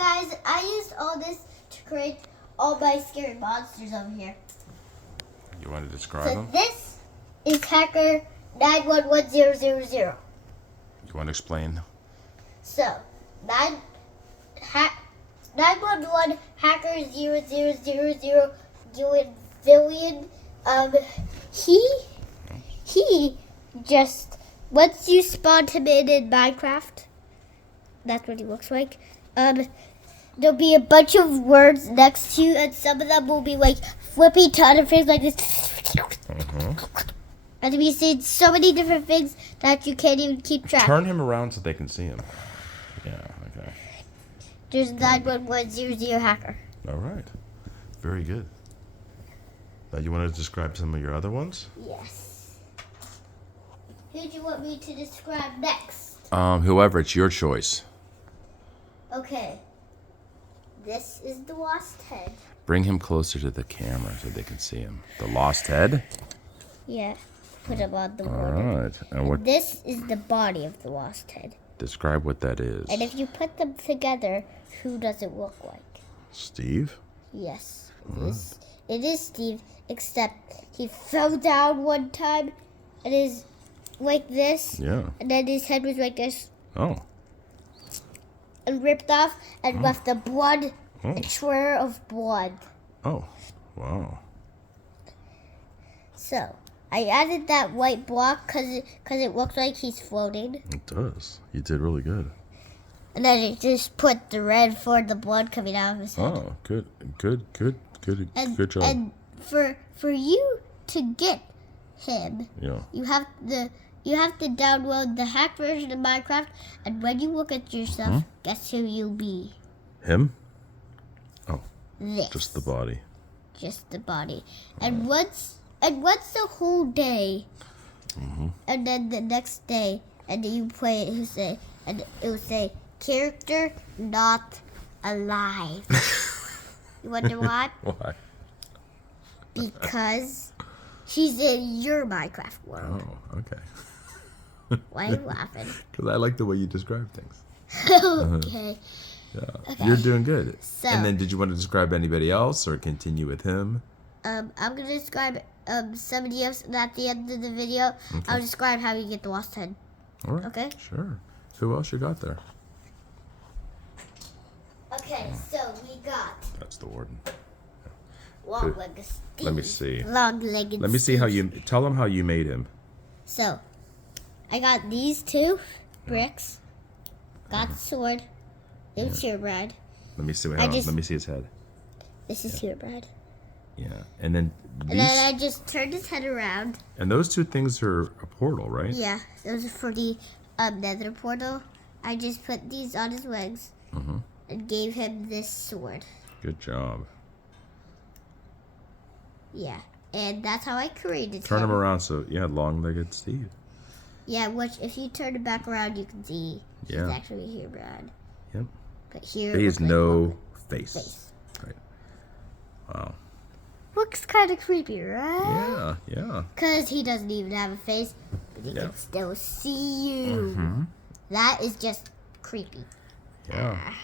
guys, I used all this to create all my scary monsters over here. You want to describe So them? this is Hacker 911000. You want to explain? So 911 Hacker 0000 Villain. He just once you spawn him in Minecraft, that's what he looks like. There'll be a bunch of words next to you, and some of them will be like flipping to other things like this. And we see so many different things that you can't even keep track. Turn him around so they can see him. Yeah, okay. There's 91100 Hacker. All right. Very good. Now, you want to describe some of your other ones? Yes. Who do you want me to describe next? Whoever, it's your choice. Okay. This is the lost head. Bring him closer to the camera so they can see him. The lost head? Yeah. Put him on the All water. right. And what? This is the body of the lost head. Describe what that is. And if you put them together, who does it look like? Steve? Yes. It is Steve, except he fell down one time and is like this. Yeah. And then his head was like this Oh. and ripped off and left a blood, Oh. a trail of blood. Oh. Wow. So, I added that white block because it looks like he's floating. It does. You did really good. And then I just put the red for the blood coming out of his head. Oh, good And, good job. And for you to get him, Yeah. you have to download the hacked version of Minecraft. And when you look at yourself, guess who you'll be? Him? This. Just the body. Just the body. And once the whole day, and then the next day, and then you play it, it will say character not alive. You wonder why? Why? Because she's in your Minecraft world. Oh, okay. Why are you laughing? Because I like the way you describe things. Okay. Yeah. Okay. You're doing good. So- and then did you want to describe anybody else or continue with him? I'm gonna describe somebody else, and at the end of the video, I'll describe how you get the lost head. All right. Okay. Sure. Who else you got there? Okay, so we got That's the warden. long-legged Steve. Let me see. Long-legged Let me see how Steve. you tell him how you made him. So, I got these two bricks. Got the sword. It's your bread. Let me see. I just- Let me see his head. This is your bread. Yeah. And then these. And then I just turned his head around. And those two things are a portal, right? Yeah, those are for the nether portal. I just put these on his legs and gave him this sword. Good job. Yeah, and that's how I created Turn him around so you had long-legged Steve. Yeah, which if you turn it back around, you can see Yeah. he's actually here, Brad. Yep. But here, He has looks like no one face. face. Right. Wow. Looks kind of creepy, right? Yeah. Yeah. Because he doesn't even have a face, but he Yeah. can still see you. That is just creepy. Yeah.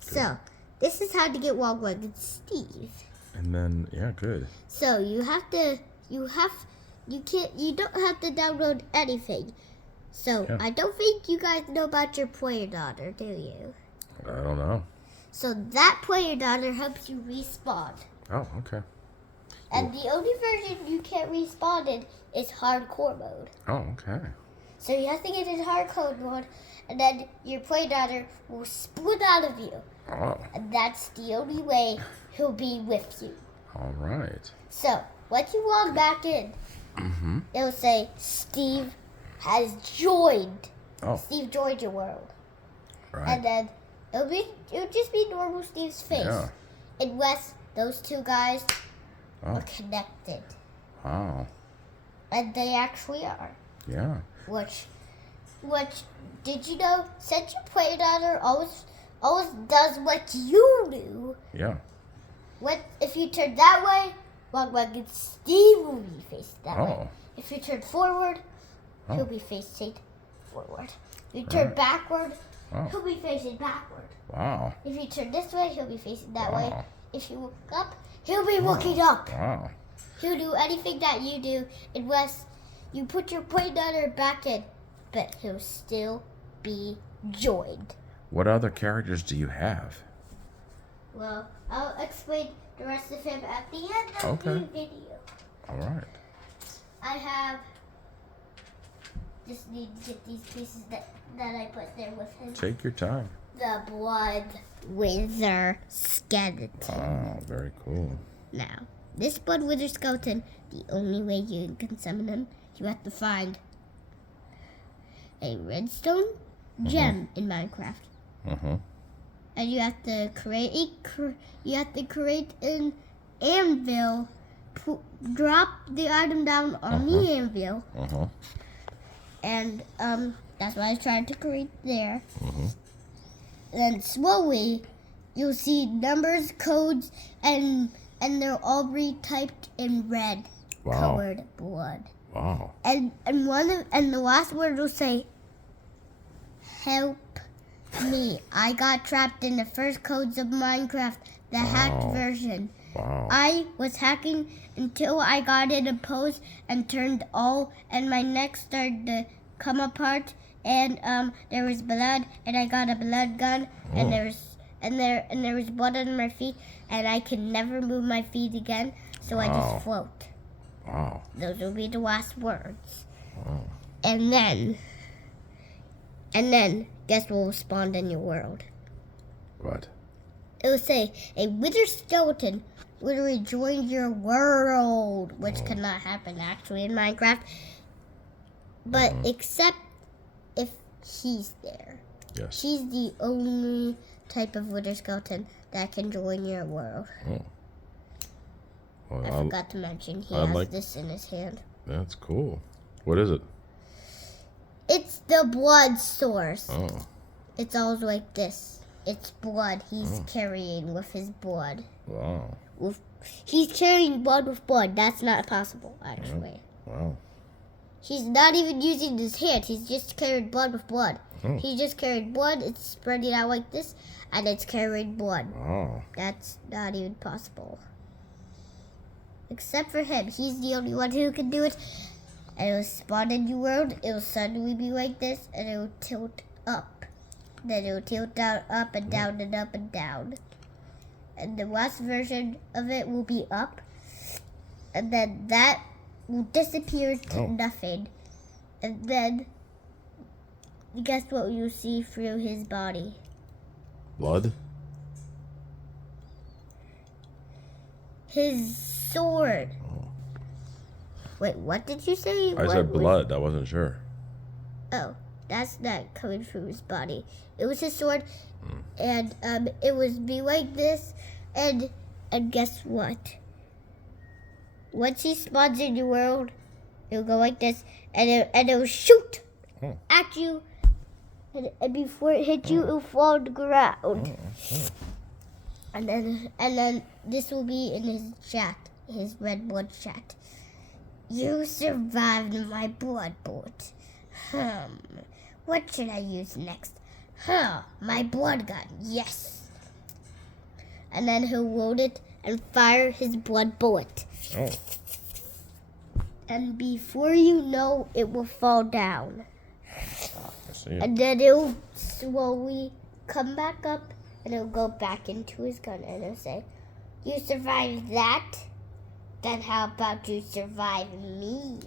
So, this is how to get long-legged Steve. And then good. So you don't have to download anything. So Yeah. I don't think you guys know about your player daughter, do you? I don't know. So that player daughter helps you respawn. Oh, okay. And the only version you can't respawn in is hardcore mode. Oh, okay. So you have to get in hardcore mode, and then your player daughter will split out of you. Oh, And that's the only way he'll be with you. all right. So, once you log back in, it'll say Steve has joined. Oh, Steve joined your world. right. And then it'll just be normal Steve's face. Yeah. Unless those two guys Oh, are connected. wow. And they actually are. Yeah. Which did you know, since your player daughter always does what you do, Yeah. if you turn that way, long-legged Steve will be facing that way. Oh, If you turn forward, Oh. he'll be facing forward. If you turn Right. backward, Oh. he'll be facing backward. Wow. If you turn this way, he'll be facing that way. Wow. If you look up, he'll be looking up. Wow. He'll do anything that you do unless you put your pointer back in, but he'll still be joined. What other characters do you have? Well, I'll explain the rest of him at the end of the video. All right. I have just need to get these pieces that I put there with him. Take your time. The Blood Wither skeleton. Oh, very cool. Now, this Blood Wither skeleton, the only way you can summon him, you have to find a redstone gem in Minecraft. Uh-huh. And you have to create an anvil, drop the item down on the anvil, Uh-huh. and that's what I tried to create there. Uh-huh. Then slowly, you'll see numbers, codes, and they're all retyped in red colored blood. Wow. And the last word will say, "Help me! I got trapped in the first codes of Minecraft, the hacked version. Wow. I was hacking until I got in a pose and turned all, and my neck started to come apart, and there was blood, and I got a blood gun, and there was blood under my feet, and I can never move my feet again, so I just float. Wow. Those will be the last words. Wow. And then, guess what will spawn in your world? What? It will say, a wither skeleton will rejoin your world, which cannot happen actually in Minecraft, but except if he's there. Yes. He's the only type of wither skeleton that can join your world. Oh. Well, I forgot to mention he I'd has like- this in his hand. That's cool. What is it? It's the blood source. Oh. It's always like this. It's blood he's carrying with his blood. Wow. He's carrying blood with blood. That's not possible, actually. Wow. He's not even using his hand. He's just carried blood with blood. Oh. He just carried blood. It's spreading out like this, and it's carrying blood. Wow. That's not even possible. Except for him. He's the only one who can do it. And it will spawn in your world. It will suddenly be like this, and it will tilt up. Then it will tilt down, up and down and up and down. And the last version of it will be up. And then that will disappear to nothing. And then, guess what you'll see through his body? Blood? His sword. Wait, what did you say? I said blood. I wasn't sure. Oh, that's not coming through his body. It was his sword, and it was be like this, and guess what? Once he spawns in your world, it'll go like this, and it'll shoot at you, and before it hits you, it'll fall on the ground. And then this will be in his chat, his red blood chat. You survived my blood bullet. What should I use next? My blood gun. Yes. And then he'll load it and fire his blood bullet. Oh. And before you know, it will fall down. I see it. And then it'll slowly come back up, and it'll go back into his gun, and it'll say, "You survived that? Then how about you survive me?"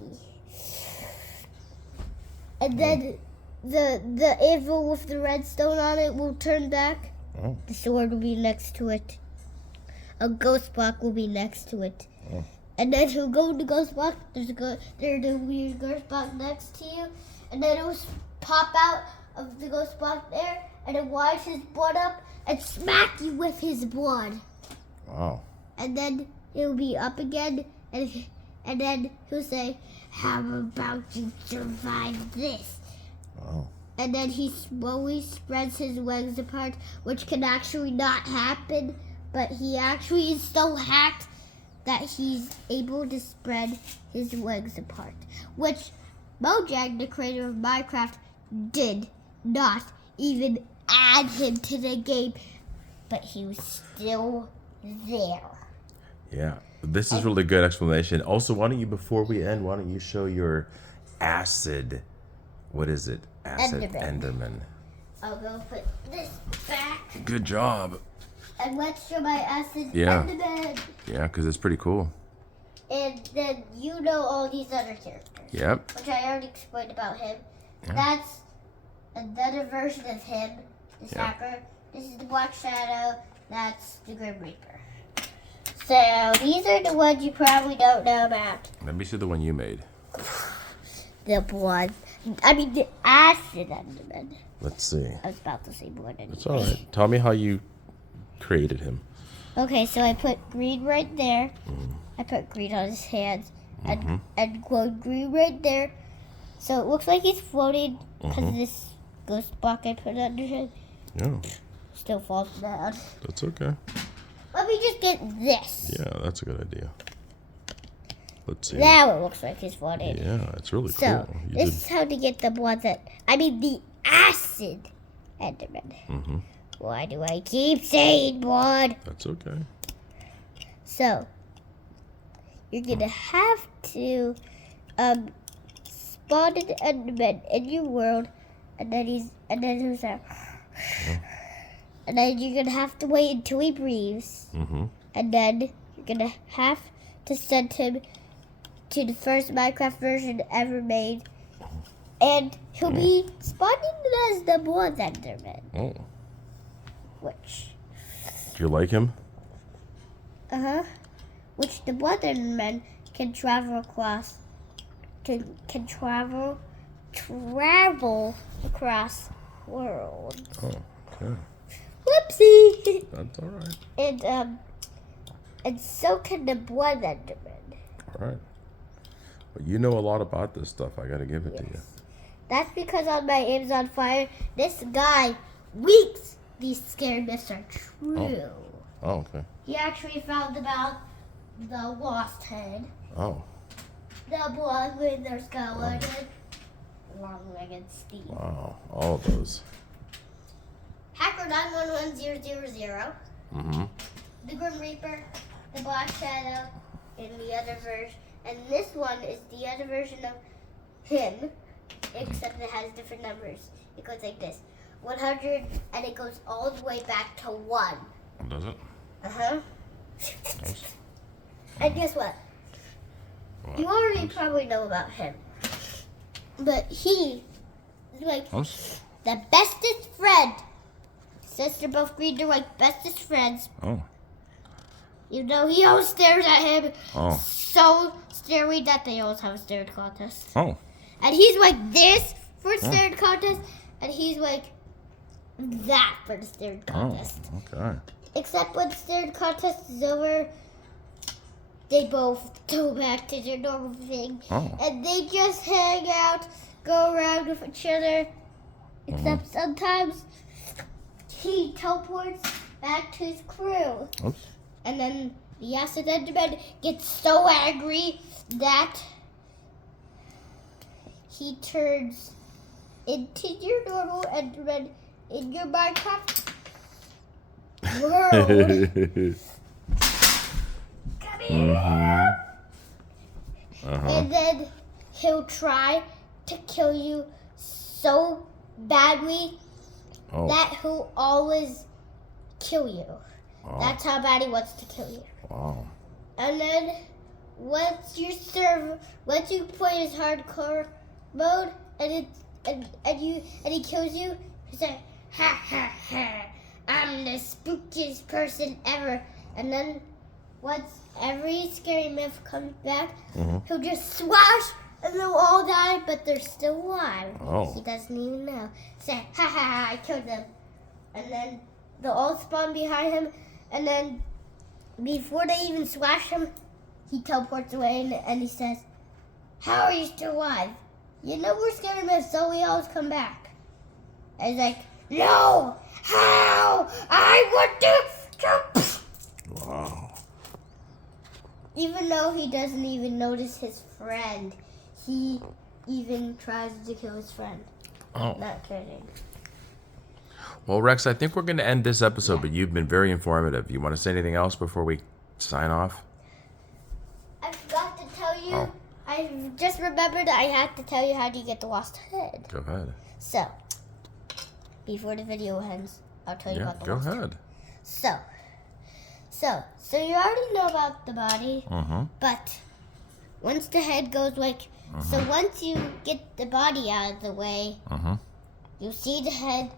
And then the anvil with the redstone on it will turn back. Oh. The sword will be next to it. A ghost block will be next to it. Oh. And then he'll go to the ghost block. There's a weird ghost block next to you. And then it'll pop out of the ghost block there. And it'll wash his blood up and smack you with his blood. Wow. And then he'll be up again. And then he'll say, "How about you survive this?" Wow. And then he slowly spreads his legs apart, which can actually not happen. But he actually is so hacked that he's able to spread his legs apart. Which Mojang, the creator of Minecraft, did not even add him to the game, but he was still there. Yeah, this is really good explanation. Also, why don't you, before we end, why don't you show your acid? What is it? Acid Enderman. I'll go put this back. Good job. And let's show my acid Yeah. Enderman. Yeah, because it's pretty cool. And then you know all these other characters. Yep. Which I already explained about him. Yeah. That's another version of him, the Yeah. Sacker. This is the Black Shadow. That's the Grim Reaper. So these are the ones you probably don't know about. Let me see the one you made. The blood. I mean the acid Enderman. Let's see. I was about to say blood Enderman. It's all right. Tell me how you created him. Okay, so I put green right there. I put green on his hands. And glowed green right there. So it looks like he's floating because this ghost block I put under him Yeah, still falls down. that's okay. Let me just get this. Yeah, that's a good idea. Let's see. Now it looks like he's floating. Yeah, it's really So cool. You this did. is how to get the blood the acid Enderman. Why do I keep saying blood? That's okay. So you're gonna have to spawn an Enderman in your world, and then he's there. And then you're gonna have to wait until he breathes, and then you're gonna have to send him to the first Minecraft version ever made, and he'll be spawning as the Blood Enderman, Oh, which do you like him? which the Blood Enderman can travel across, can travel across worlds. Oh, okay. Whoopsie! That's all right. And so can the Blood Enderman. All right. Well, you know a lot about this stuff. I got to give it to you. That's because on my Amazon Fire, this guy weeks these scary myths are true. Oh, okay. He actually found about the lost head, Oh, the blood with their skeleton, long-legged Steve, wow. All of those. Hacker 911000, the Grim Reaper, the Black Shadow, and the other version. And this one is the other version of him, except it has different numbers. It goes like this: 100, and it goes all the way back to 1. Does it? Nice. And guess what? What? You already probably know about him. But he is like Nice. the bestest friend. Since they're both green, they're like bestest friends. Oh. You know, he always stares at him Oh. so scary that they always have a staring contest. Oh. And he's like this for a staring contest, and he's like that for the staring Oh. contest. Okay. Except when the staring contest is over, they both go back to their normal thing. Oh. And they just hang out, go around with each other. Except sometimes he teleports back to his crew. Oops. And then the Acid Enderman gets so angry that he turns into your normal Enderman in your Minecraft world. Come here. And then he'll try to kill you so badly Oh. that he'll always kill you. Wow. That's how bad he wants to kill you. Wow. And then once you play his hardcore mode and he kills you, he's like, ha ha ha, I'm the spookiest person ever. And then once every scary myth comes back, he'll just swash and they'll all die, but they're still alive. Oh. He doesn't even know. Say, ha ha ha, I killed them. And then they'll all spawn behind him, and then before they even swash him, he teleports away and he says, how are you still alive? You know we're scary myths, so we always come back. And he's like, no! How? I want to... Wow. Even though he doesn't even notice his friend, he even tries to kill his friend. Oh. Not kidding. Well, Rex, I think we're going to end this episode, but you've been very informative. You want to say anything else before we sign off? I forgot to tell you. Oh. I just remembered I had to tell you how to get the lost head. Go ahead. So, before the video ends, I'll tell you about the lost head. Go ahead. So you already know about the body, but once the head goes like, so once you get the body out of the way, you see the head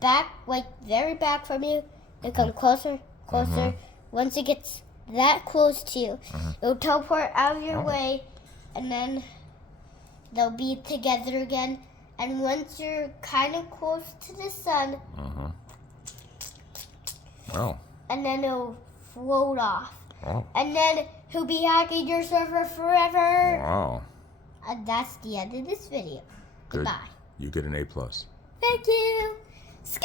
back, like very back from you. It comes closer. Once it gets that close to you, it'll teleport out of your way, and then they'll be together again. And once you're kind of close to the sun, and then it'll float off. And then he'll be hacking your server forever. Wow. And that's the end of this video. Good. Goodbye. You get an A+. Thank you. Skip.